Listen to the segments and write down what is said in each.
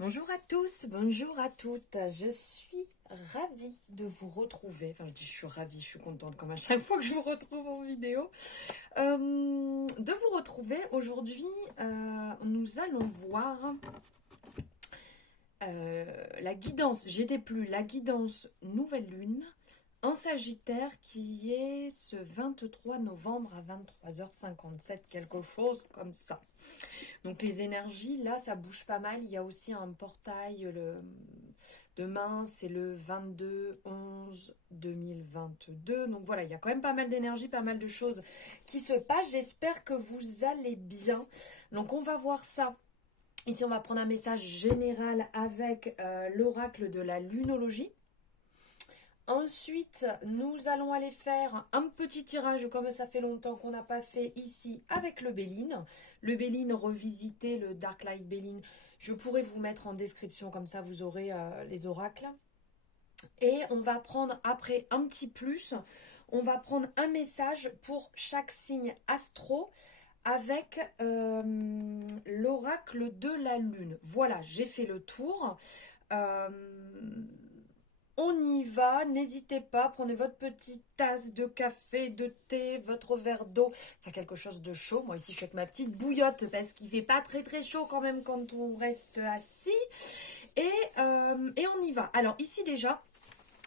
Bonjour à tous, bonjour à toutes. Je suis ravie de vous retrouver. Enfin, je dis je suis ravie, je suis contente comme à chaque fois que je vous retrouve en vidéo. De vous retrouver aujourd'hui, nous allons voir la guidance. J'étais plus la guidance nouvelle lune en Sagittaire qui est ce 23 novembre à 23h57, quelque chose comme ça. Donc les énergies, là, ça bouge pas mal. Il y a aussi un portail. Demain, c'est le 22/11/2022. Donc voilà, il y a quand même pas mal d'énergie, pas mal de choses qui se passent. J'espère que vous allez bien. Donc on va voir ça. Ici, on va prendre un message général avec l'oracle de la lunologie. Ensuite, nous allons aller faire un petit tirage, comme ça fait longtemps qu'on n'a pas fait ici, avec le Béline. Le Béline revisité, le Dark Light Béline. Je pourrais vous mettre en description, comme ça vous aurez les oracles. Et on va prendre après un petit plus. On va prendre un message pour chaque signe astro avec l'oracle de la lune. Voilà, j'ai fait le tour. Euh, on y va, n'hésitez pas, prenez votre petite tasse de café, de thé, votre verre d'eau, enfin quelque chose de chaud. Moi ici je suis avec ma petite bouillotte parce qu'il fait pas très très chaud quand même quand on reste assis. Et on y va. Alors ici déjà,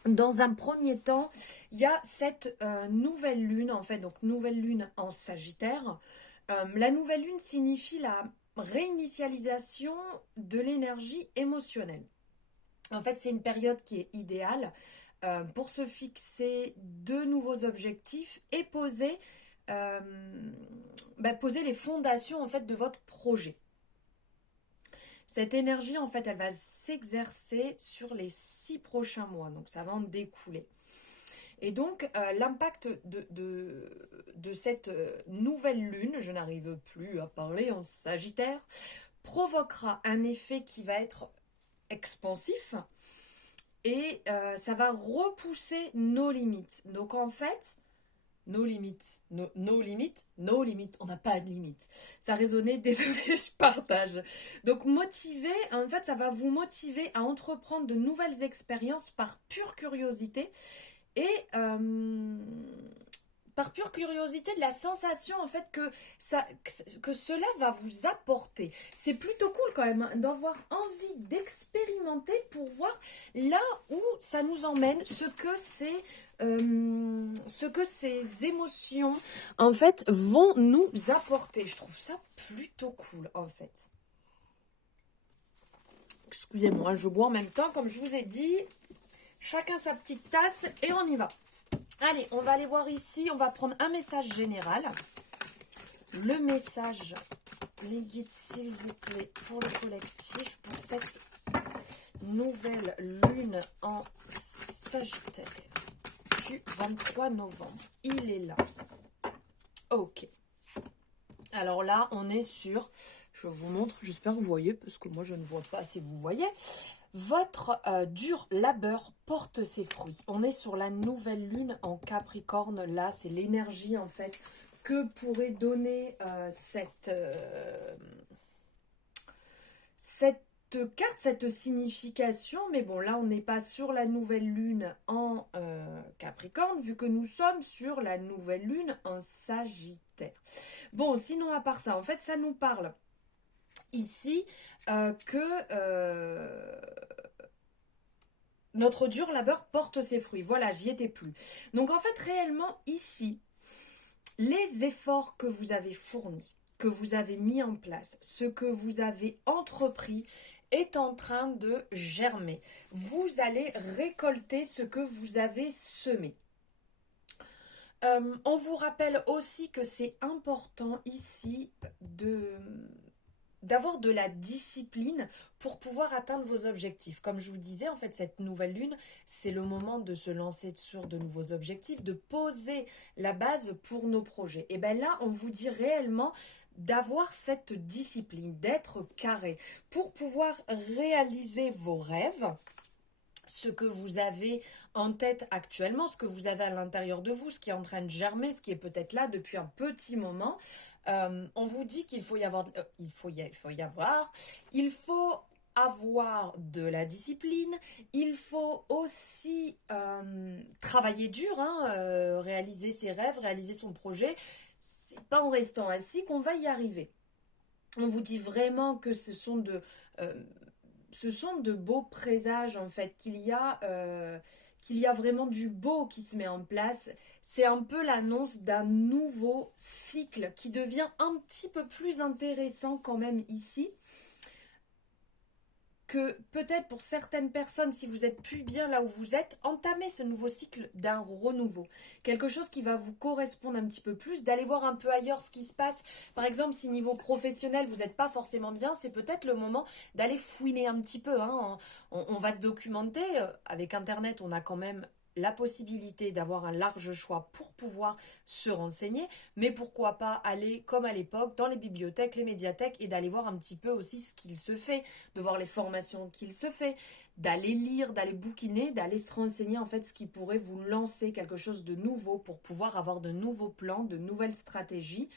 dans un premier temps, il y a cette nouvelle lune, en fait, donc nouvelle lune en Sagittaire. La nouvelle lune signifie la réinitialisation de l'énergie émotionnelle. En fait, c'est une période qui est idéale pour se fixer de nouveaux objectifs et euh, poser les fondations en fait de votre projet. Cette énergie, en fait, elle va s'exercer sur les 6 prochains mois, donc ça va en découler. Et donc, l'impact de cette nouvelle lune, je n'arrive plus à parler en Sagittaire, provoquera un effet qui va être expansif et ça va repousser nos limites. Donc en fait, nos limites, nos limites, nos limites, on n'a pas de limites. Ça résonnait, désolé, je partage. Donc motiver, en fait, ça va vous motiver à entreprendre de nouvelles expériences par pure curiosité et par pure curiosité de la sensation en fait que cela va vous apporter. C'est plutôt cool quand même hein, d'avoir envie d'expérimenter pour voir là où ça nous emmène, ce que ces émotions en fait vont nous apporter. Je trouve ça plutôt cool en fait. Excusez-moi, je bois en même temps comme je vous ai dit. Chacun sa petite tasse et on y va. Allez, on va aller voir ici, on va prendre un message général. Le message, les guides s'il vous plaît, pour le collectif, pour cette nouvelle lune en Sagittaire du 23 novembre. Il est là. Ok. Alors là, on est sur, je vous montre, j'espère que vous voyez, parce que moi je ne vois pas si vous voyez. Votre dur labeur porte ses fruits. On est sur la nouvelle lune en Capricorne. Là, c'est l'énergie en fait que pourrait donner cette carte, cette signification. Mais bon, là, on n'est pas sur la nouvelle lune en Capricorne, vu que nous sommes sur la nouvelle lune en Sagittaire. Bon, sinon, à part ça, en fait, ça nous parle ici que notre dur labeur porte ses fruits. Voilà, j'y étais plus. Donc en fait, réellement, ici, les efforts que vous avez fournis, que vous avez mis en place, ce que vous avez entrepris est en train de germer. Vous allez récolter ce que vous avez semé. On vous rappelle aussi que c'est important ici d'avoir de la discipline pour pouvoir atteindre vos objectifs. Comme je vous disais, en fait, cette nouvelle lune, c'est le moment de se lancer sur de nouveaux objectifs, de poser la base pour nos projets. Et bien là, on vous dit réellement d'avoir cette discipline, d'être carré pour pouvoir réaliser vos rêves, ce que vous avez en tête actuellement, ce que vous avez à l'intérieur de vous, ce qui est en train de germer, ce qui est peut-être là depuis un petit moment. On vous dit qu'il faut y avoir, il faut avoir de la discipline, il faut aussi travailler dur, hein, réaliser ses rêves, réaliser son projet. C'est pas en restant assis qu'on va y arriver. On vous dit vraiment que euh, ce sont de beaux présages en fait, qu'il y a vraiment du beau qui se met en place. C'est un peu l'annonce d'un nouveau cycle qui devient un petit peu plus intéressant quand même ici, que peut-être pour certaines personnes, si vous êtes plus bien là où vous êtes, entamez ce nouveau cycle d'un renouveau. Quelque chose qui va vous correspondre un petit peu plus, d'aller voir un peu ailleurs ce qui se passe. Par exemple, si niveau professionnel, vous n'êtes pas forcément bien, c'est peut-être le moment d'aller fouiner un petit peu, hein. On va se documenter. Avec Internet, on a quand même la possibilité d'avoir un large choix pour pouvoir se renseigner, mais pourquoi pas aller, comme à l'époque, dans les bibliothèques, les médiathèques, et d'aller voir un petit peu aussi ce qu'il se fait, de voir les formations qu'il se fait, d'aller lire, d'aller bouquiner, d'aller se renseigner en fait ce qui pourrait vous lancer quelque chose de nouveau pour pouvoir avoir de nouveaux plans, de nouvelles stratégies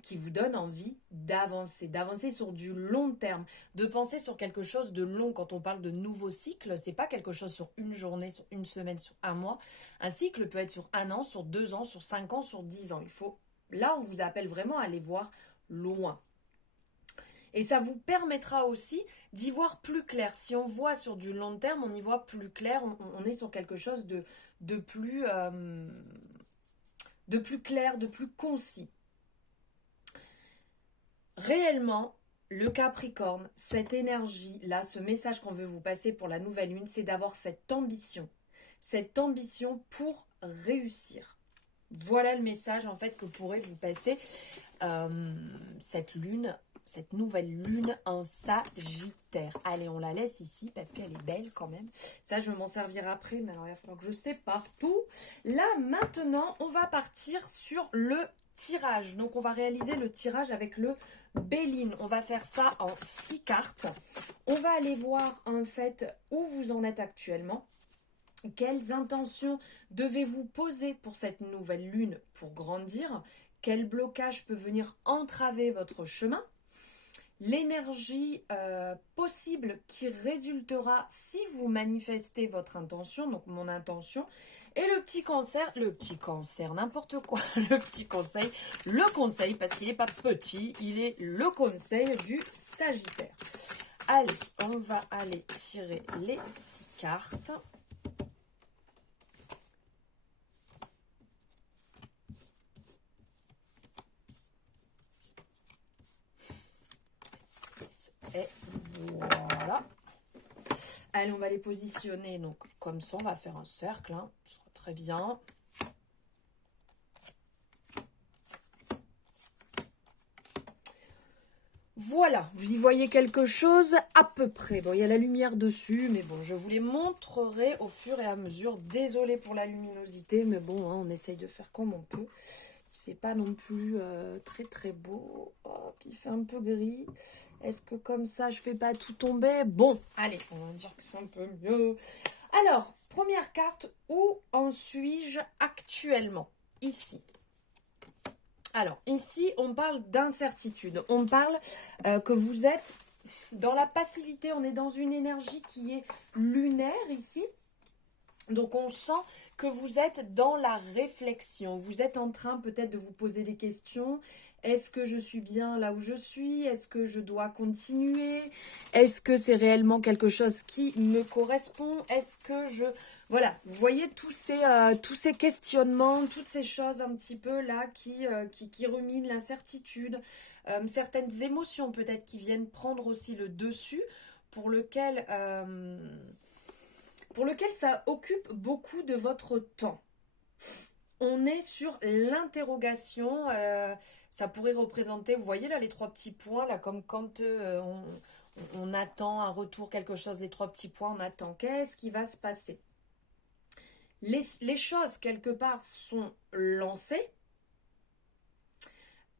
qui vous donnent envie d'avancer sur du long terme, de penser sur quelque chose de long. Quand on parle de nouveau cycle, c'est pas quelque chose sur une journée, sur une semaine, sur un mois. Un cycle peut être sur un an, sur 2 ans, sur 5 ans, sur 10 ans. Là, on vous appelle vraiment à aller voir loin. Et ça vous permettra aussi d'y voir plus clair. Si on voit sur du long terme, on y voit plus clair. On est sur quelque chose de plus clair, de plus concis. Réellement, le Capricorne, cette énergie-là, ce message qu'on veut vous passer pour la nouvelle lune, c'est d'avoir cette ambition pour réussir. Voilà le message en fait que pourrait vous passer cette nouvelle lune en Sagittaire. Allez, on la laisse ici parce qu'elle est belle quand même. Ça, je vais m'en servir après, mais alors il va falloir que je sépare tout. Là, maintenant, on va partir sur le tirage. Donc, on va réaliser le tirage avec le Béline. On va faire ça en 6 cartes. On va aller voir en fait où vous en êtes actuellement. Quelles intentions devez-vous poser pour cette nouvelle lune pour grandir? Quel blocage peut venir entraver votre chemin? L'énergie possible qui résultera si vous manifestez votre intention, donc mon intention, et le petit cancer, n'importe quoi, le conseil, parce qu'il n'est pas petit, il est le conseil du Sagittaire. Allez, on va aller tirer les 6 cartes. Et voilà. Allez, on va les positionner donc comme ça. On va faire un cercle. Hein. Ce sera très bien. Voilà, vous y voyez quelque chose à peu près. Bon, il y a la lumière dessus, mais bon, je vous les montrerai au fur et à mesure. Désolée pour la luminosité, mais bon, hein, on essaye de faire comme on peut. Il fait pas non plus très très beau. Hop, il fait un peu gris. Est-ce que comme ça, je fais pas tout tomber? Bon, allez, on va dire que c'est un peu mieux. Alors, première carte, où en suis-je actuellement? Ici. Alors, ici, on parle d'incertitude. On parle que vous êtes dans la passivité. On est dans une énergie qui est lunaire ici. Donc, on sent que vous êtes dans la réflexion. Vous êtes en train peut-être de vous poser des questions. Est-ce que je suis bien là où je suis? Est-ce que je dois continuer? Est-ce que c'est réellement quelque chose qui me correspond? Est-ce que je... Voilà, vous voyez tous ces questionnements, toutes ces choses un petit peu là qui ruminent l'incertitude, certaines émotions peut-être qui viennent prendre aussi le dessus, pour lequel ça occupe beaucoup de votre temps. On est sur l'interrogation, ça pourrait représenter, vous voyez là les 3 petits points, là comme quand on attend un retour, quelque chose, les 3 petits points, on attend, qu'est-ce qui va se passer? Les choses, quelque part, sont lancées,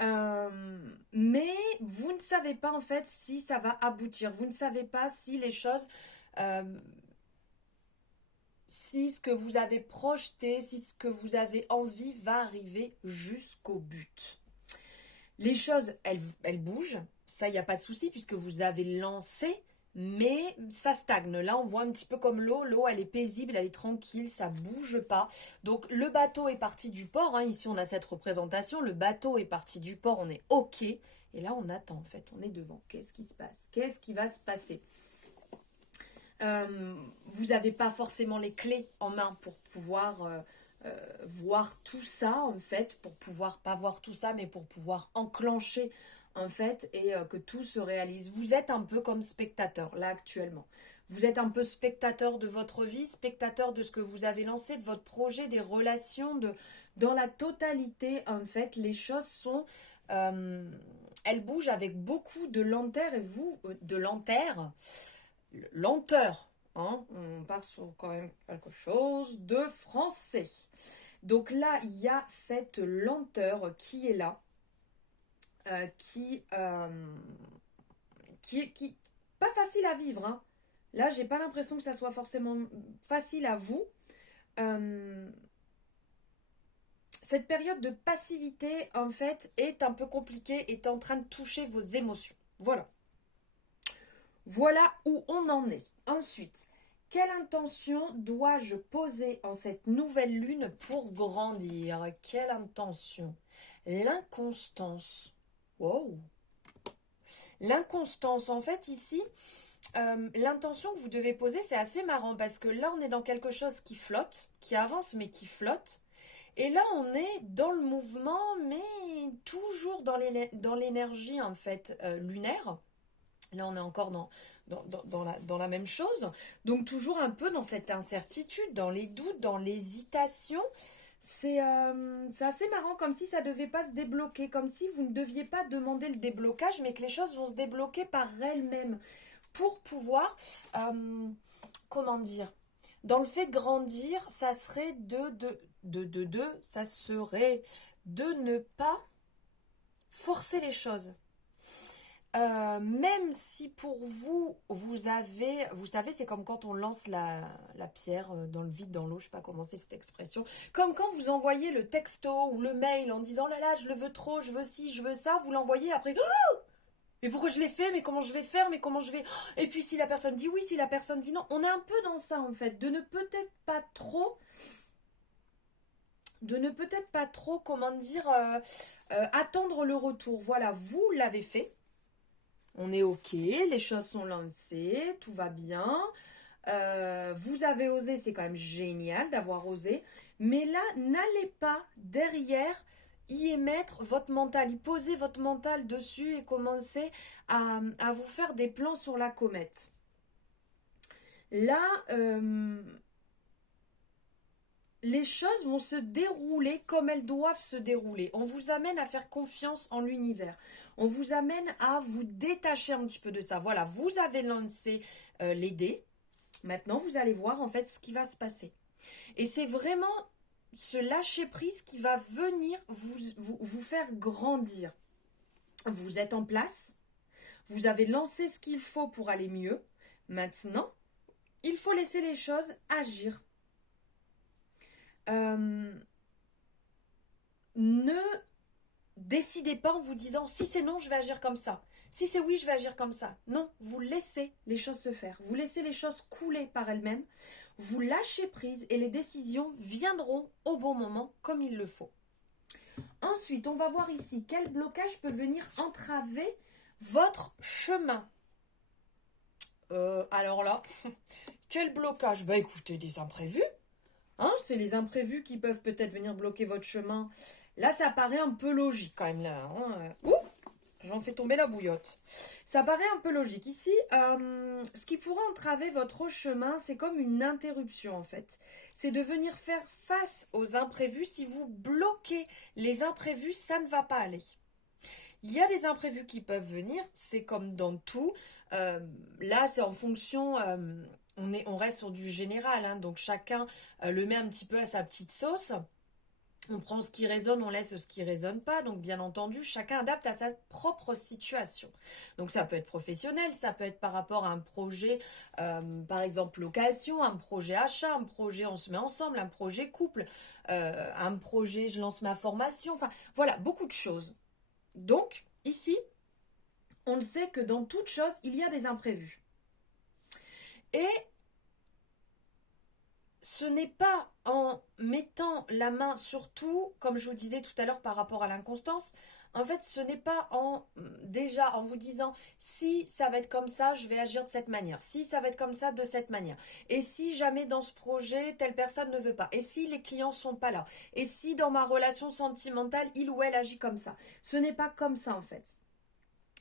mais vous ne savez pas, en fait, si ça va aboutir. Vous ne savez pas si les choses... si ce que vous avez projeté, si ce que vous avez envie va arriver jusqu'au but. Les choses, elles bougent. Ça, il n'y a pas de souci, puisque vous avez lancé mais ça stagne. Là, on voit un petit peu comme l'eau. L'eau, elle est paisible, elle est tranquille, ça bouge pas. Donc, le bateau est parti du port. Hein. Ici, on a cette représentation. Le bateau est parti du port, on est OK. Et là, on attend, en fait. On est devant. Qu'est-ce qui se passe? Qu'est-ce qui va se passer? Vous n'avez pas forcément les clés en main pour pouvoir voir tout ça, en fait. Pour pouvoir, pas voir tout ça, mais pour pouvoir enclencher en fait, et que tout se réalise. Vous êtes un peu comme spectateur, là, actuellement. Vous êtes un peu spectateur de votre vie, spectateur de ce que vous avez lancé, de votre projet, des relations, dans la totalité, en fait, les choses sont... elles bougent avec beaucoup de lenteur, et vous, lenteur, hein, on part sur quand même quelque chose de français. Donc là, il y a cette lenteur qui est là, qui pas facile à vivre. Hein. Là, j'ai pas l'impression que ça soit forcément facile à vous. Cette période de passivité, en fait, est un peu compliquée, est en train de toucher vos émotions. Voilà. Voilà où on en est. Ensuite, quelle intention dois-je poser en cette nouvelle lune pour grandir? Quelle intention? L'inconstance. Wow. L'inconstance, en fait, ici, l'intention que vous devez poser, c'est assez marrant parce que là, on est dans quelque chose qui flotte, qui avance, mais qui flotte. Et là, on est dans le mouvement, mais toujours dans l'énergie, en fait, lunaire. Là, on est encore dans la même chose. Donc, toujours un peu dans cette incertitude, dans les doutes, dans l'hésitation. C'est assez marrant, comme si ça ne devait pas se débloquer, comme si vous ne deviez pas demander le déblocage, mais que les choses vont se débloquer par elles-mêmes pour pouvoir, comment dire, dans le fait de grandir, ça serait ça serait de ne pas forcer les choses. Même si pour vous, vous savez, c'est comme quand on lance la pierre dans le vide, dans l'eau, je sais pas comment c'est cette expression, comme quand vous envoyez le texto ou le mail en disant, là là, je le veux trop, je veux ci, je veux ça, vous l'envoyez après, oh mais pourquoi je l'ai fait, mais comment je vais faire, mais comment je vais... Et puis si la personne dit oui, si la personne dit non, on est un peu dans ça en fait, de ne peut-être pas trop, comment dire, attendre le retour. Voilà, vous l'avez fait. On est OK, les choses sont lancées, tout va bien. Vous avez osé, c'est quand même génial d'avoir osé. Mais là, n'allez pas derrière y émettre votre mental, y poser votre mental dessus et commencer à vous faire des plans sur la comète. Là, les choses vont se dérouler comme elles doivent se dérouler. On vous amène à faire confiance en l'univers. On vous amène à vous détacher un petit peu de ça. Voilà, vous avez lancé les dés. Maintenant, vous allez voir en fait ce qui va se passer. Et c'est vraiment ce lâcher-prise qui va venir vous faire grandir. Vous êtes en place. Vous avez lancé ce qu'il faut pour aller mieux. Maintenant, il faut laisser les choses agir. Ne décidez pas en vous disant si c'est non, je vais agir comme ça. Si c'est oui, je vais agir comme ça. Non, vous laissez les choses se faire. Vous laissez les choses couler par elles-mêmes. Vous lâchez prise et les décisions viendront au bon moment comme il le faut. Ensuite, on va voir ici quel blocage peut venir entraver votre chemin. Alors là, quel blocage? Bah écoutez, des imprévus. Hein, c'est les imprévus qui peuvent peut-être venir bloquer votre chemin. Là, ça paraît un peu logique quand même. Là, hein. Ouh, j'en fais tomber la bouillotte. Ça paraît un peu logique. Ici, ce qui pourrait entraver votre chemin, c'est comme une interruption en fait. C'est de venir faire face aux imprévus. Si vous bloquez les imprévus, ça ne va pas aller. Il y a des imprévus qui peuvent venir, c'est comme dans tout. Là, c'est en fonction... on reste sur du général, hein, donc chacun le met un petit peu à sa petite sauce. On prend ce qui résonne, on laisse ce qui résonne pas. Donc bien entendu, chacun adapte à sa propre situation. Donc ça peut être professionnel, ça peut être par rapport à un projet, par exemple location, un projet achat, un projet on se met ensemble, un projet couple, un projet je lance ma formation. Enfin voilà, beaucoup de choses. Donc ici, on le sait que dans toute chose, il y a des imprévus. Et ce n'est pas en mettant la main, surtout, comme je vous disais tout à l'heure par rapport à l'inconstance, en fait, ce n'est pas déjà en vous disant si ça va être comme ça, je vais agir de cette manière. Si ça va être comme ça, de cette manière. Et si jamais dans ce projet, telle personne ne veut pas. Et si les clients sont pas là. Et si dans ma relation sentimentale, il ou elle agit comme ça. Ce n'est pas comme ça en fait.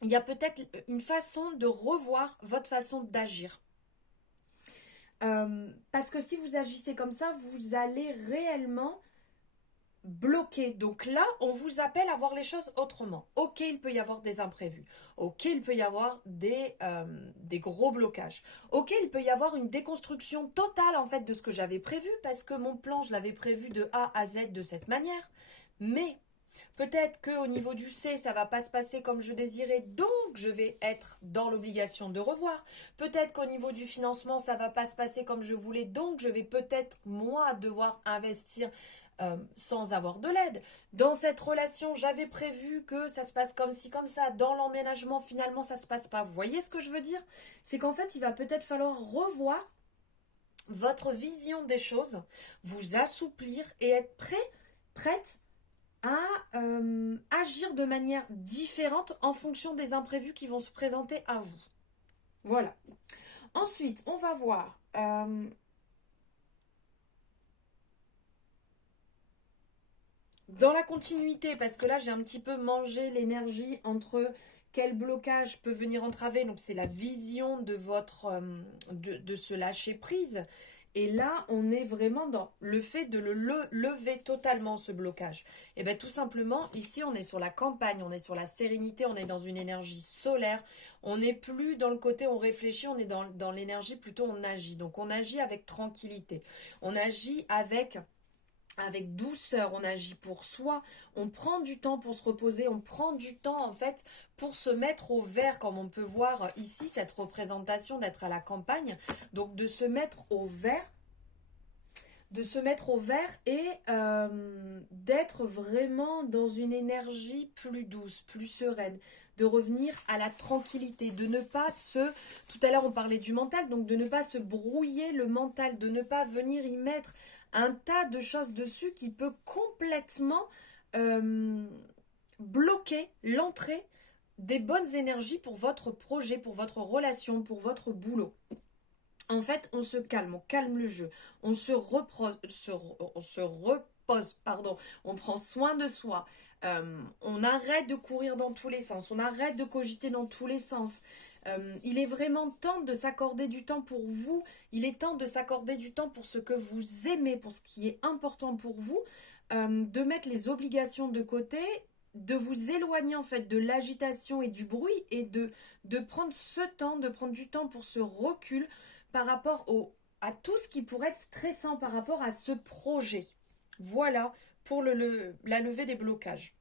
Il y a peut-être une façon de revoir votre façon d'agir. Parce que si vous agissez comme ça, vous allez réellement bloquer. Donc là, on vous appelle à voir les choses autrement. Ok, il peut y avoir des imprévus. Ok, il peut y avoir des gros blocages. Ok, il peut y avoir une déconstruction totale en fait de ce que j'avais prévu parce que mon plan, je l'avais prévu de A à Z de cette manière. Mais peut-être qu'au niveau du C, ça va pas se passer comme je désirais, donc je vais être dans l'obligation de revoir. Peut-être qu'au niveau du financement, ça va pas se passer comme je voulais, donc je vais peut-être, moi, devoir investir sans avoir de l'aide. Dans cette relation, j'avais prévu que ça se passe comme ci, comme ça. Dans l'emménagement, finalement, ça se passe pas. Vous voyez ce que je veux dire? C'est qu'en fait, il va peut-être falloir revoir votre vision des choses, vous assouplir et être prête à agir de manière différente en fonction des imprévus qui vont se présenter à vous. Voilà. Ensuite, on va voir dans la continuité, parce que là, j'ai un petit peu mangé l'énergie entre quel blocage peut venir entraver. Donc, c'est la vision de de ce lâcher prise. Et là, on est vraiment dans le fait de le lever totalement, ce blocage. Et bien, tout simplement, ici, on est sur la campagne, on est sur la sérénité, on est dans une énergie solaire. On n'est plus dans le côté on réfléchit, on est dans l'énergie, plutôt on agit. Donc, on agit avec tranquillité. On agit avec douceur, on agit pour soi, on prend du temps pour se reposer, on prend du temps en fait pour se mettre au vert, comme on peut voir ici, cette représentation d'être à la campagne, donc de se mettre au vert, et d'être vraiment dans une énergie plus douce, plus sereine, de revenir à la tranquillité, de ne pas tout à l'heure on parlait du mental, donc de ne pas se brouiller le mental, de ne pas venir y mettre un tas de choses dessus qui peut complètement bloquer l'entrée des bonnes énergies pour votre projet, pour votre relation, pour votre boulot. En fait, on se calme, on calme le jeu, on se repose, pardon, on prend soin de soi, on arrête de courir dans tous les sens, on arrête de cogiter dans tous les sens. Il est vraiment temps de s'accorder du temps pour vous, il est temps de s'accorder du temps pour ce que vous aimez, pour ce qui est important pour vous, de mettre les obligations de côté, de vous éloigner en fait de l'agitation et du bruit et de prendre ce temps, de prendre du temps pour ce recul par rapport à tout ce qui pourrait être stressant par rapport à ce projet. Voilà pour la levée des blocages.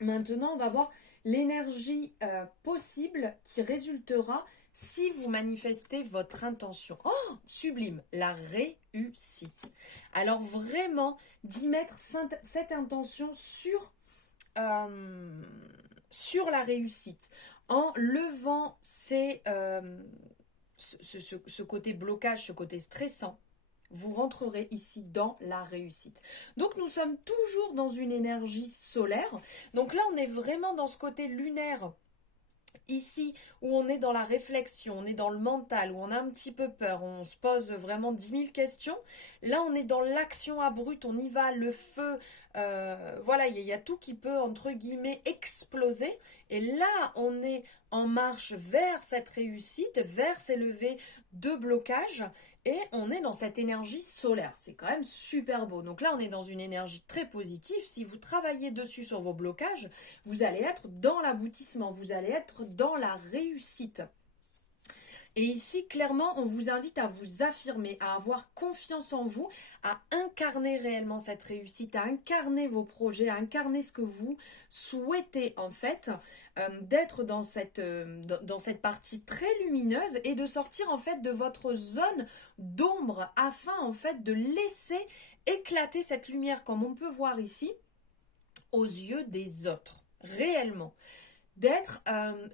Maintenant, on va voir l'énergie possible qui résultera si vous manifestez votre intention. Oh, sublime, la réussite. Alors vraiment, d'y mettre cette intention sur la réussite, en levant ce côté blocage, ce côté stressant, vous rentrerez ici dans la réussite. Donc nous sommes toujours dans une énergie solaire. Donc là, on est vraiment dans ce côté lunaire. Ici, où on est dans la réflexion, on est dans le mental, où on a un petit peu peur, on se pose vraiment 10 000 questions. Là, on est dans l'action abrupte, on y va, le feu, voilà, il y a tout qui peut, entre guillemets, exploser. Et là, on est en marche vers cette réussite, vers ces levées de blocage. Et on est dans cette énergie solaire. C'est quand même super beau. Donc là, on est dans une énergie très positive. Si vous travaillez dessus sur vos blocages, vous allez être dans l'aboutissement. Vous allez être dans la réussite. Et ici, clairement, on vous invite à vous affirmer, à avoir confiance en vous, à incarner réellement cette réussite, à incarner vos projets, à incarner ce que vous souhaitez en fait, d'être dans cette partie très lumineuse et de sortir en fait de votre zone d'ombre afin en fait de laisser éclater cette lumière comme on peut voir ici aux yeux des autres, réellement. d'être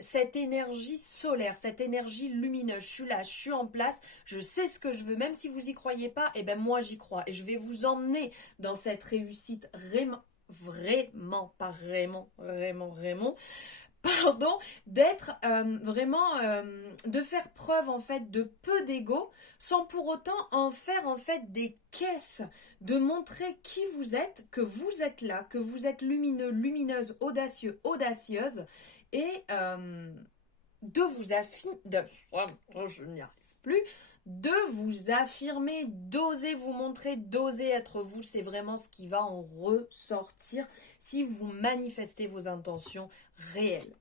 cette énergie solaire, cette énergie lumineuse. Je suis là, je suis en place, je sais ce que je veux, même si vous y croyez pas, et ben moi j'y crois et je vais vous emmener dans cette réussite vraiment, vraiment, pas vraiment, vraiment, vraiment, pardon, d'être vraiment, de faire preuve en fait de peu d'ego, sans pour autant en faire en fait des caisses, de montrer qui vous êtes, que vous êtes là, que vous êtes lumineux, lumineuse, audacieux, audacieuse, et de vous affirmer, je n'y arrive plus, de vous affirmer, d'oser vous montrer, d'oser être vous, c'est vraiment ce qui va en ressortir si vous manifestez vos intentions réelles.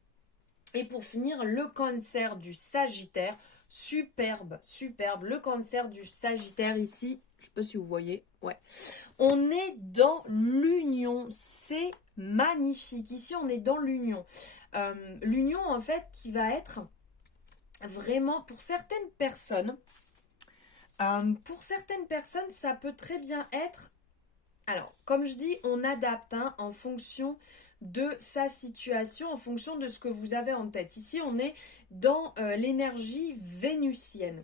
Et pour finir, le cancer du Sagittaire, superbe, superbe, le cancer du Sagittaire ici, je ne sais pas si vous voyez, ouais. On est dans l'union, c'est magnifique, ici on est dans l'union. L'union en fait qui va être vraiment pour certaines personnes, ça peut très bien être, alors comme je dis, on adapte en fonction de sa situation, en fonction de ce que vous avez en tête. Ici, on est dans l'énergie vénusienne.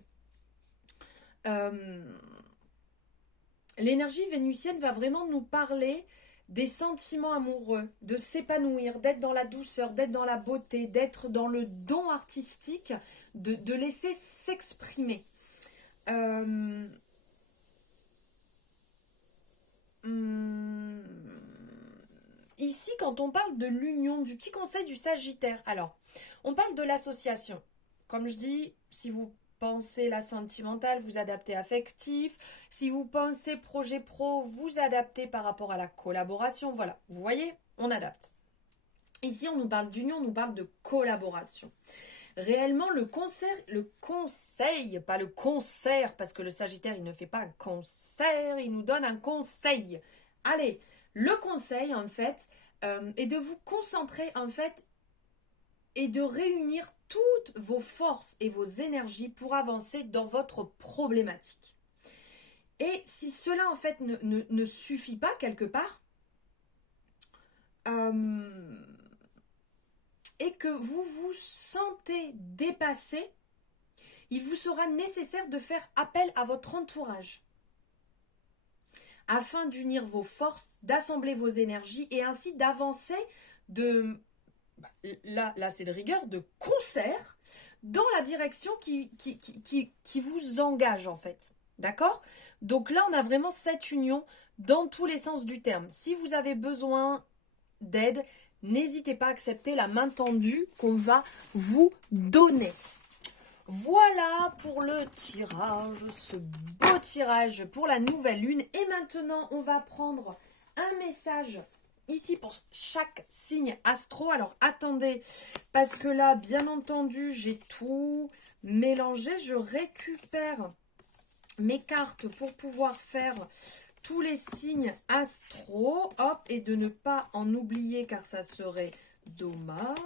L'énergie vénusienne va vraiment nous parler des sentiments amoureux, de s'épanouir, d'être dans la douceur, d'être dans la beauté, d'être dans le don artistique, de laisser s'exprimer. Ici, quand on parle de l'union, du petit conseil du Sagittaire, alors, on parle de l'association. Comme je dis, si vous pensez la sentimentale, vous adaptez affectif. Si vous pensez projet pro, vous adaptez par rapport à la collaboration. Voilà, vous voyez, on adapte. Ici, on nous parle d'union, on nous parle de collaboration. Réellement, le conseil, pas le concert, parce que le Sagittaire, il ne fait pas un concert, il nous donne un conseil. Allez, le conseil, en fait, est de vous concentrer, en fait, et de réunir toutes vos forces et vos énergies pour avancer dans votre problématique. Et si cela, en fait, ne suffit pas quelque part, et que vous vous sentez dépassé, il vous sera nécessaire de faire appel à votre entourage afin d'unir vos forces, d'assembler vos énergies et ainsi d'avancer là c'est de rigueur, de concert dans la direction qui vous engage en fait. D'accord? Donc là, on a vraiment cette union dans tous les sens du terme. Si vous avez besoin d'aide, n'hésitez pas à accepter la main tendue qu'on va vous donner. Voilà pour le tirage, ce beau tirage pour la nouvelle lune. Et maintenant, on va prendre un message ici pour chaque signe astro. Alors, attendez, parce que là, bien entendu, j'ai tout mélangé. Je récupère mes cartes pour pouvoir faire tous les signes astro. Hop, et de ne pas en oublier car ça serait dommage.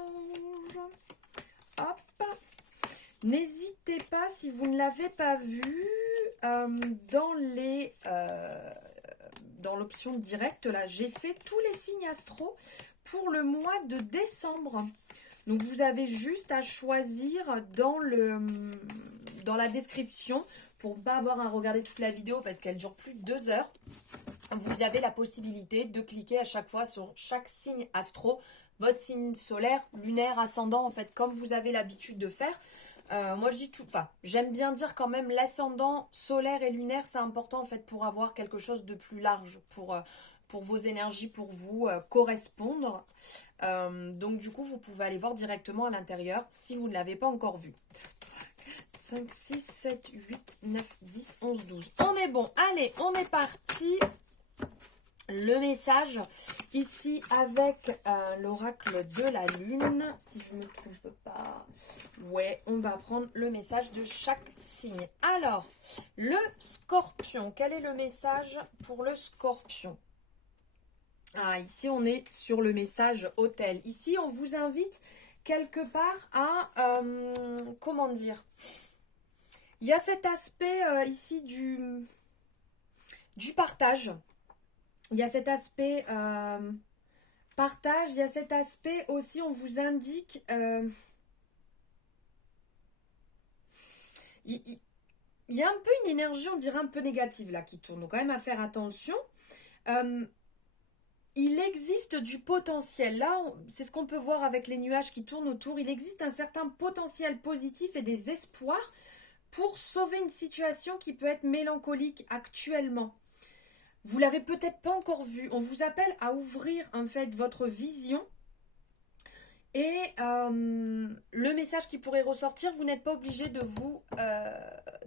Hop. N'hésitez pas, si vous ne l'avez pas vu, dans l'option directe, là, j'ai fait tous les signes astro pour le mois de décembre. Donc, vous avez juste à choisir dans la description, pour ne pas avoir à regarder toute la vidéo parce qu'elle dure plus de 2 heures. Vous avez la possibilité de cliquer à chaque fois sur chaque signe astro, votre signe solaire, lunaire, ascendant, en fait, comme vous avez l'habitude de faire. Moi je dis tout, enfin j'aime bien dire quand même l'ascendant solaire et lunaire, c'est important en fait pour avoir quelque chose de plus large, pour vos énergies, pour vous correspondre. Donc du coup vous pouvez aller voir directement à l'intérieur si vous ne l'avez pas encore vu. 5, 6, 7, 8, 9, 10, 11, 12. On est bon, allez, on est parti. Le message ici avec l'oracle de la lune, si je ne me trompe pas. Ouais, on va prendre le message de chaque signe. Alors, le scorpion, quel est le message pour le scorpion? Ah, ici on est sur le message hôtel. Ici on vous invite quelque part à, comment dire, il y a cet aspect ici du partage. Il y a cet aspect Partage, il y a cet aspect aussi, on vous indique... il y a un peu une énergie, on dirait un peu négative là qui tourne. Donc quand même à faire attention. Il existe du potentiel. Là, c'est ce qu'on peut voir avec les nuages qui tournent autour. Il existe un certain potentiel positif et des espoirs pour sauver une situation qui peut être mélancolique actuellement. Vous l'avez peut-être pas encore vu. On vous appelle à ouvrir en fait votre vision. Et le message qui pourrait ressortir, vous n'êtes pas obligé de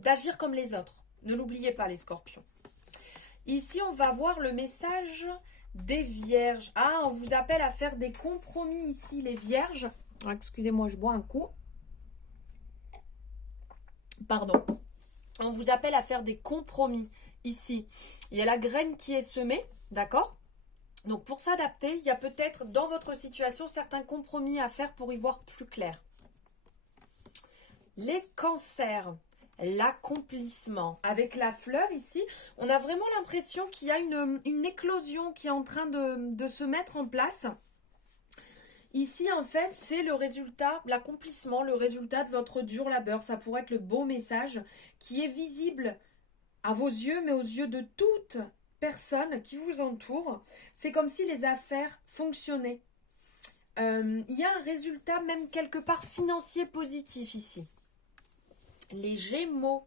d'agir comme les autres. Ne l'oubliez pas les scorpions. Ici, on va voir le message des vierges. Ah, on vous appelle à faire des compromis ici, les vierges. Ah, excusez-moi, je bois un coup. Pardon. On vous appelle à faire des compromis ici. Il y a la graine qui est semée, d'accord? Donc pour s'adapter, il y a peut-être dans votre situation certains compromis à faire pour y voir plus clair. Les cancers, l'accomplissement. Avec la fleur ici, on a vraiment l'impression qu'il y a une éclosion qui est en train de se mettre en place. Ici, en fait, c'est le résultat, l'accomplissement, le résultat de votre dur labeur. Ça pourrait être le beau message qui est visible à vos yeux, mais aux yeux de toute personne qui vous entoure. C'est comme si les affaires fonctionnaient. Il y a un résultat même quelque part financier positif ici. Les Gémeaux.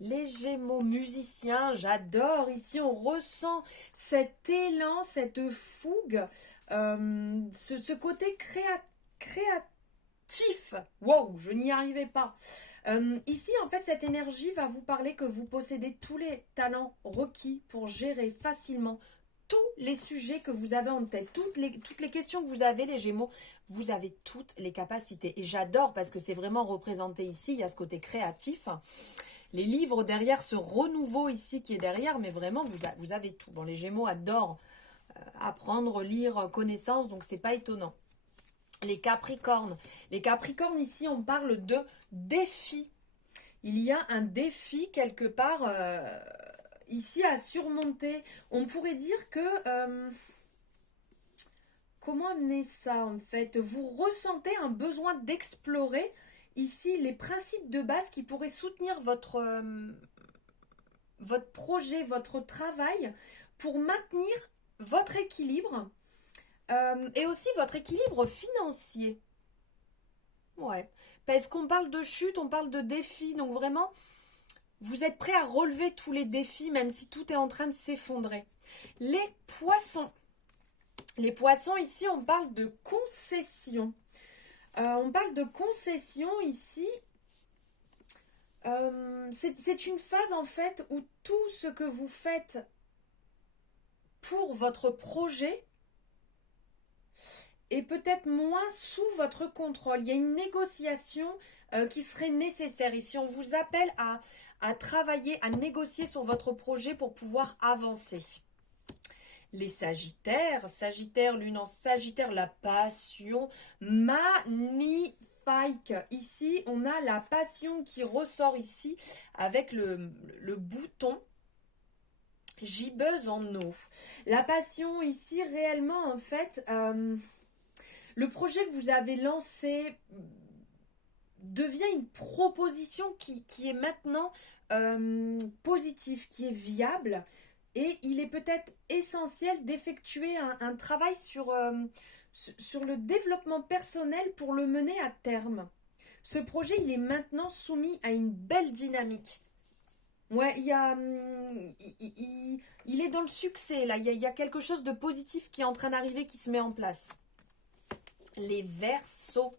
Les Gémeaux musiciens, j'adore. Ici, on ressent cet élan, cette fougue, ce côté créatif. Wow, je n'y arrivais pas. Ici, en fait, cette énergie va vous parler que vous possédez tous les talents requis pour gérer facilement tous les sujets que vous avez en tête, toutes les questions que vous avez, les Gémeaux, vous avez toutes les capacités. Et j'adore parce que c'est vraiment représenté ici, il y a ce côté créatif. Les livres derrière, ce renouveau ici qui est derrière, mais vraiment, vous avez tout. Bon, les Gémeaux adorent apprendre, lire, connaissance, donc c'est pas étonnant. Les Capricornes. Les Capricornes, ici, on parle de défi. Il y a un défi quelque part ici à surmonter. On pourrait dire que... comment amener ça en fait? Vous ressentez un besoin d'explorer ici les principes de base qui pourraient soutenir votre projet, votre travail pour maintenir votre équilibre et aussi votre équilibre financier. Ouais, parce qu'on parle de chute, on parle de défis, donc vraiment, vous êtes prêt à relever tous les défis, même si tout est en train de s'effondrer. Les poissons. Les poissons, ici, on parle de concession. On parle de concession ici. C'est une phase, en fait, où tout ce que vous faites pour votre projet est peut-être moins sous votre contrôle. Il y a une négociation qui serait nécessaire ici. On vous appelle à travailler, à négocier sur votre projet pour pouvoir avancer. Les Sagittaires, Sagittaire, lune en Sagittaire, la passion, magnifique. Ici, on a la passion qui ressort ici avec le bouton gibbeuse en eau. La passion ici, réellement, en fait, le projet que vous avez lancé devient une proposition qui est maintenant positive, qui est viable. Et il est peut-être essentiel d'effectuer un travail sur le développement personnel pour le mener à terme. Ce projet, il est maintenant soumis à une belle dynamique. Ouais, il est dans le succès, là. Il y a quelque chose de positif qui est en train d'arriver, qui se met en place. Les Verseaux.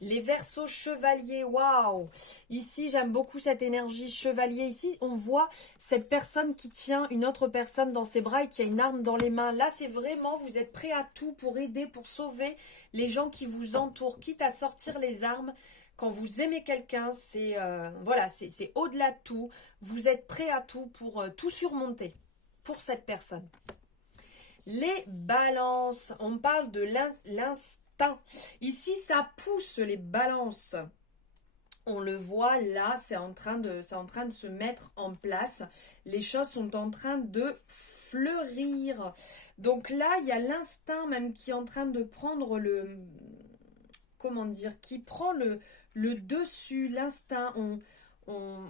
Les Verseaux chevaliers, waouh! Ici, j'aime beaucoup cette énergie chevalier. Ici, on voit cette personne qui tient une autre personne dans ses bras et qui a une arme dans les mains. Là, c'est vraiment, vous êtes prêt à tout pour aider, pour sauver les gens qui vous entourent, quitte à sortir les armes. Quand vous aimez quelqu'un, c'est voilà, c'est au-delà de tout. Vous êtes prêt à tout pour tout surmonter pour cette personne. Les balances, on parle de l'instinct. Ici, ça pousse les balances. On le voit là, c'est en train de se mettre en place. Les choses sont en train de fleurir. Donc là, il y a l'instinct même qui est en train de prendre le... Comment dire? Qui prend le dessus, l'instinct.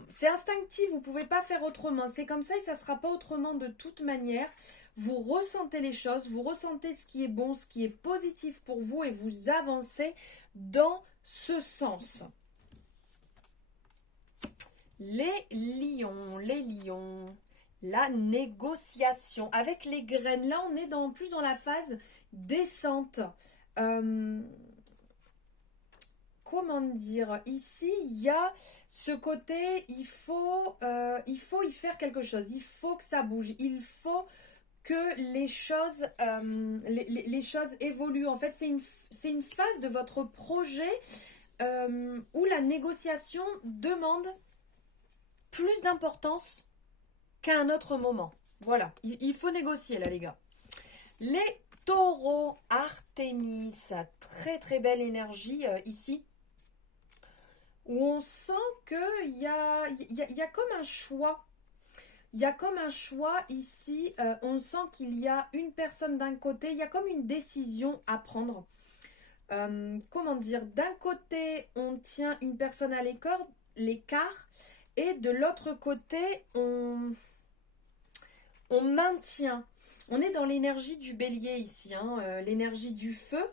C'est instinctif, vous ne pouvez pas faire autrement. C'est comme ça et ça ne sera pas autrement de toute manière. Vous ressentez les choses, vous ressentez ce qui est bon, ce qui est positif pour vous et vous avancez dans ce sens. Les lions, la négociation avec les graines. Là, on est plus dans la phase descente. Comment dire? Ici, il y a ce côté, il faut y faire quelque chose. Il faut que ça bouge. Il faut que les choses évoluent. En fait, c'est une phase de votre projet où la négociation demande plus d'importance qu'à un autre moment. Voilà, il faut négocier là les gars. Les taureaux, Artémis, très très belle énergie ici, où on sent qu'il y a comme un choix. Il y a comme un choix ici, on sent qu'il y a une personne d'un côté, il y a comme une décision à prendre. Comment dire, d'un côté on tient une personne à l'écart, et de l'autre côté, on maintient. On est dans l'énergie du bélier ici, l'énergie du feu.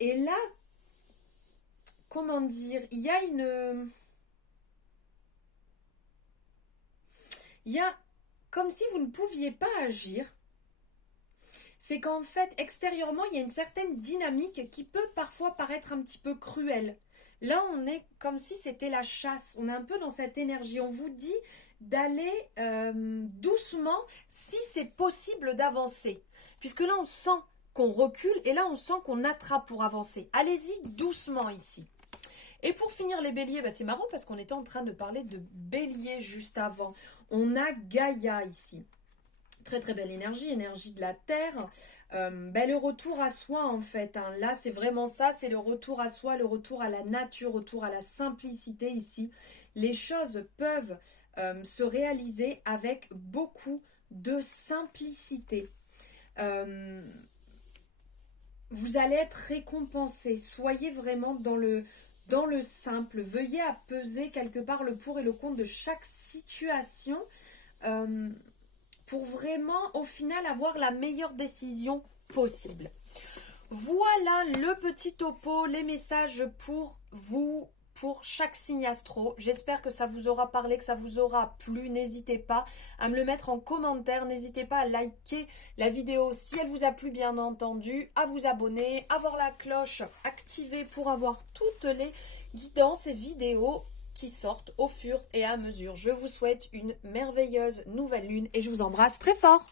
Et là, comment dire, il y a comme si vous ne pouviez pas agir. C'est qu'en fait, extérieurement, il y a une certaine dynamique qui peut parfois paraître un petit peu cruelle. Là, on est comme si c'était la chasse. On est un peu dans cette énergie. On vous dit d'aller doucement si c'est possible d'avancer. Puisque là, on sent qu'on recule et là, on sent qu'on attrape pour avancer. Allez-y doucement ici. Et pour finir les béliers, c'est marrant parce qu'on était en train de parler de bélier juste avant. On a Gaïa ici. Très très belle énergie, énergie de la terre. Le retour à soi en fait. Là c'est vraiment ça, c'est le retour à soi, le retour à la nature, retour à la simplicité ici. Les choses peuvent se réaliser avec beaucoup de simplicité. Vous allez être récompensé. Soyez vraiment dans le simple. Veuillez à peser quelque part le pour et le contre de chaque situation. Pour vraiment, au final, avoir la meilleure décision possible. Voilà le petit topo, les messages pour vous, pour chaque signe astro. J'espère que ça vous aura parlé, que ça vous aura plu. N'hésitez pas à me le mettre en commentaire. N'hésitez pas à liker la vidéo si elle vous a plu, bien entendu. À vous abonner, à avoir la cloche activée pour avoir toutes les guidances et vidéos qui sortent au fur et à mesure. Je vous souhaite une merveilleuse nouvelle lune et je vous embrasse très fort.